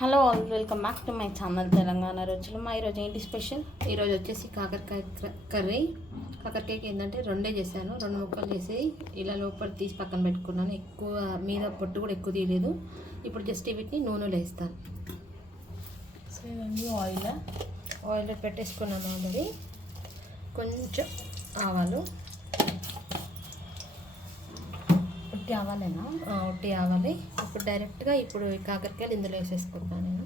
Hello all welcome back to my channel Telangana రుచులు మా ఈరోజు ఏంటి స్పెషల్ ఈరోజు వచ్చేసి కాకరకాయ కర్రీ. కాకరకాయకి ఏంటంటే రెండే చేశాను. రెండు ముక్కలు చేసి ఇలా లోపల తీసి పక్కన పెట్టుకున్నాను. ఎక్కువ మీద పొట్టు కూడా ఎక్కువ తీయలేదు. ఇప్పుడు జస్ట్ వీటిని నూనెలో వేస్తాను. సో ఇవన్నీ ఆయిల్ ఆయిల్ పెట్టేసుకున్నాను ఆల్రెడీ. కొంచెం ఆవాలు. ఉట్టి అవ్వాలేనా ఆ, ఉట్టి ఆవాలి. ఇప్పుడు డైరెక్ట్గా ఇప్పుడు ఈ కాకరకాయలు ఇందులో వేసేసుకుంటాను నేను.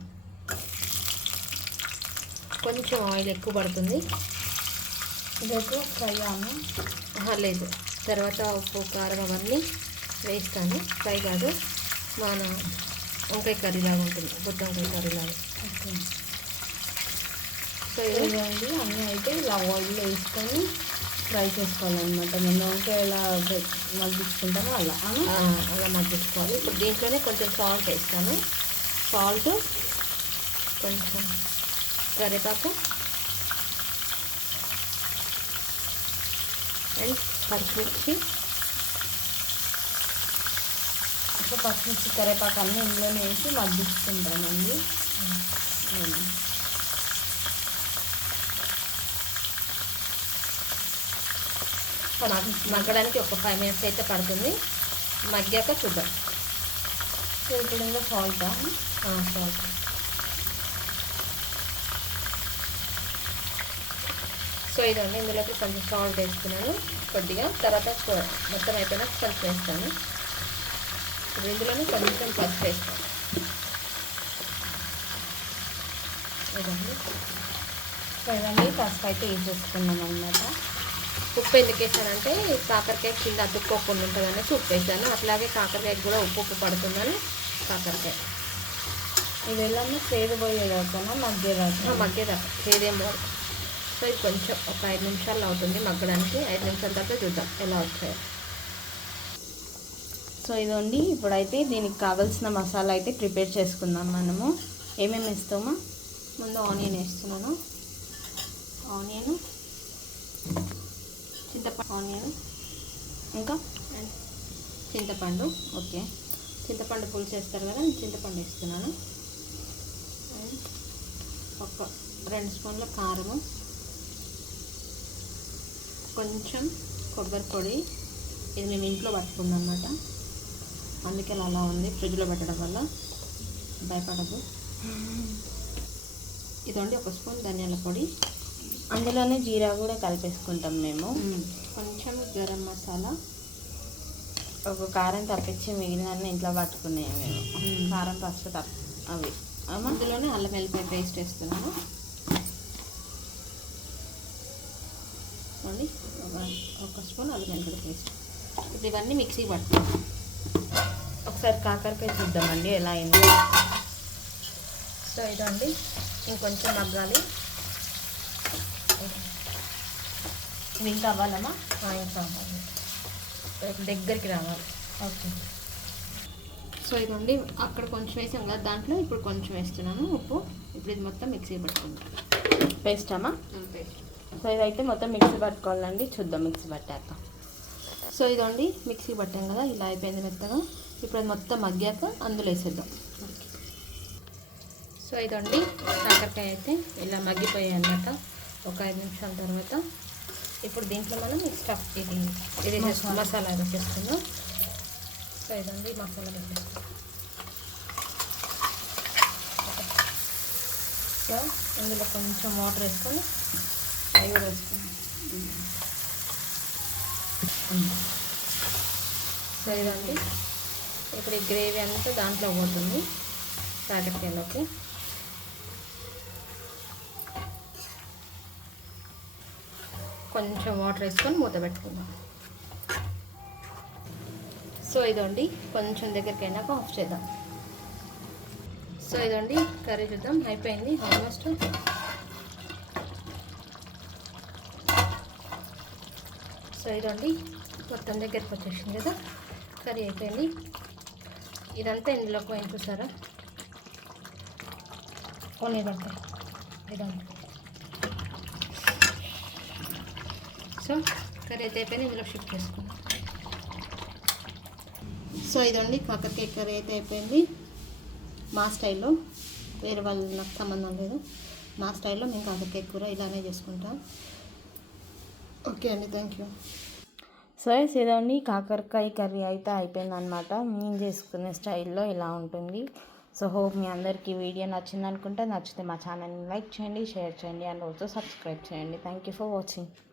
కొంచెం ఆయిల్ ఎక్కువ పడుతుంది. ఇదైతే ఫ్రై అన్న ఆహా, లేదు. తర్వాత ఉప్పు కారం అవన్నీ వేస్తాను. ఫ్రై కాదు మన వంకాయ కర్రీ లాగా ఉంటుంది. గుత్తి వంకాయ కర్రీ లాగా. సో ఇది ఇదండి అన్నీ అయితే ఇలా ఆయిల్ వేసుకొని ఫ్రై చేసుకోవాలన్నమాట. నేను వంకాయ ఎలా మగ్గించుకుంటానో అలా. అలా మగ్గించుకోవాలి. ఇప్పుడు దీంట్లోనే కొంచెం సాల్ట్ వేస్తాను. సాల్ట్ కొంచెం కరివేపాకు అండ్ పచ్చిమిర్చి. పచ్చిమిర్చి కరివేపాకు అన్నీ ఇందులోనే వేసి మగ్గించుకుంటానండి. మగ్గడానికి ఒక ఫైవ్ మినిట్స్ అయితే పడుతుంది. మగ్గాక చూద్దాం. సో ఇప్పుడు సాల్ట్ సాల్ట్ సో ఇదండి. ఇందులోకి కొంచెం సాల్ట్ వేసుకున్నాను కొద్దిగా. తర్వాత మొత్తం అయిపోయినాక పసుపు వేస్తాను. ఇప్పుడు ఇందులోనే కొంచెం పసుపు వేస్తాను. ఇదండి. సో ఇవన్నీ పసుపు అయితే వేసేసుకున్నాం అనమాట ఉప్పు ఎందుకు వేసానంటే కాకరకాయ కింద అతుక్కోకుండా ఉంటుంది అనేసి ఉప్పు వేసాను. అట్లాగే కాకరకాయకి కూడా ఉప్పు ఉప్పు పడుతుందని కాకరకాయ. ఇది వెళ్ళాము చేదు పోయేదాకా మగ్గేదాకా మగ్గేదాకా చేదేం పోదు సో ఇది కొంచెం ఒక ఐదు నిమిషాలు అవుతుంది మగ్గడానికి. ఐదు నిమిషాల తర్వాత చూద్దాం ఎలా వచ్చాయో సో ఇదండి ఇప్పుడైతే దీనికి కావాల్సిన మసాలా అయితే ప్రిపేర్ చేసుకుందాం మనము. ఏమేమి ఇస్తామో ముందు ఆనియన్ వేస్తున్నాను. ఆనియన్ ఆనియన్ ఇంకా? చింతపండు. ఓకే. చింతపండు పులుసు వేస్తారు కదా నేను చింతపండు వేస్తున్నాను. ఒక రెండు స్పూన్ల కారము. కొంచెం కొబ్బరి పొడి. ఇది మేము ఇంట్లో పట్టుకుందన్నమాట అందుకే అలా అలా ఉంది ఫ్రిడ్జ్లో పెట్టడం వల్ల. భయపడదు ఇదండి ఒక స్పూన్ ధనియాల పొడి. అందులోనే జీరా కూడా కలిపేసుకుంటాం మేము. కొంచెం గరం మసాలా. ఒక కారం తప్పించి మిగిలిన ఇంట్లో పట్టుకున్నాయి మేము. కారం పసుపు తప్ప అవి. అందులోనే అల్లం వెల్లిపాయ పేస్ట్ వేస్తున్నాను. చూడండి ఒక- స్పూన్ అల్లం వెల్లిపాయ పేస్ట్. ఇప్పుడు ఇవన్నీ మిక్సీ పట్టుకోండి ఒకసారి కాకరకాయ చూద్దామండి ఎలా అయింది. సో ఇదండి. ఇంకొంచెం మగ్గాలి. ఇంకా అవ్వాలమ్మా? ఇంకా అవ్వాలి. దగ్గరికి రావాలి. ఓకే. సో ఇదండి అక్కడ కొంచెం వేసాం కదా దాంట్లో ఇప్పుడు కొంచెం వేస్తున్నాను ఉప్పు. ఇప్పుడు ఇది మొత్తం మిక్సీ పట్టుకుంటాం. పేస్ట్ అమ్మా పేస్ట్. సో ఇదైతే మొత్తం మిక్సీ పట్టుకోవాలండి. చూద్దాం మిక్సీ పట్టాక. సో ఇదండి మిక్సీ పట్టాం కదా ఇలా అయిపోయింది మెత్తగా. ఇప్పుడు అది మొత్తం మగ్గాక అందులో వేసేద్దాం. సో ఇదండి కాకరకాయ అయితే ఇలా మగ్గిపోయాయి అన్నమాట. ఒక ఐదు నిమిషాల తర్వాత. ఇప్పుడు దీంట్లో మనం స్టఫ్ ఇది ఇది. మసాలా. వేసేసుకుందాం సో ఇదండి మసాలా వేసేసుకుందాం సో ఇందులో కొంచెం వాటర్ వేసుకొని అవి కూడా వేసుకుందాం. సో ఇదండి. ఇప్పుడు ఈ గ్రేవీ అంతా దాంట్లో పోతుంది. కాకరకాయలోకి కొంచెం వాటర్ వేసుకొని మూత పెట్టుకుందాం. సో ఇదండి కొంచెం దగ్గరికి అయినాక ఆఫ్ చేద్దాం. సో ఇదండి కర్రీ చూద్దాం. అయిపోయింది ఆల్మోస్ట్. సో ఇదండి మొత్తం దగ్గరికి వచ్చేసింది కదా. కర్రీ అయిపోయింది. ఇదంతా ఇందులో పోయింది చూసారా? కొన్ని పడతాయి ఇదంతా. సో కర్రీ అయితే అయిపోయింది ఇందులో షిఫ్ట్ చేసుకుందాం. సో ఇదండి కాకరకాయ కర్రీ అయితే అయిపోయింది. మా స్టైల్లో వేరే వాళ్ళు నాకు సంబంధం లేదు. మా స్టైల్లో మేము కాకరకాయ కూర ఇలానే చేసుకుంటాం. ఓకే అండి థ్యాంక్ యూ. సో ఇదండి కాకరకాయ కర్రీ అయితే అయిపోయిందనమాట మేము చేసుకునే స్టైల్లో ఇలా ఉంటుంది. సో హోప్ మీ అందరికీ వీడియో నచ్చింది అనుకుంటే నచ్చితే మా ఛానల్ని లైక్ చేయండి షేర్ చేయండి అండ్ ఆల్సో సబ్స్క్రైబ్ చేయండి. Thank you for watching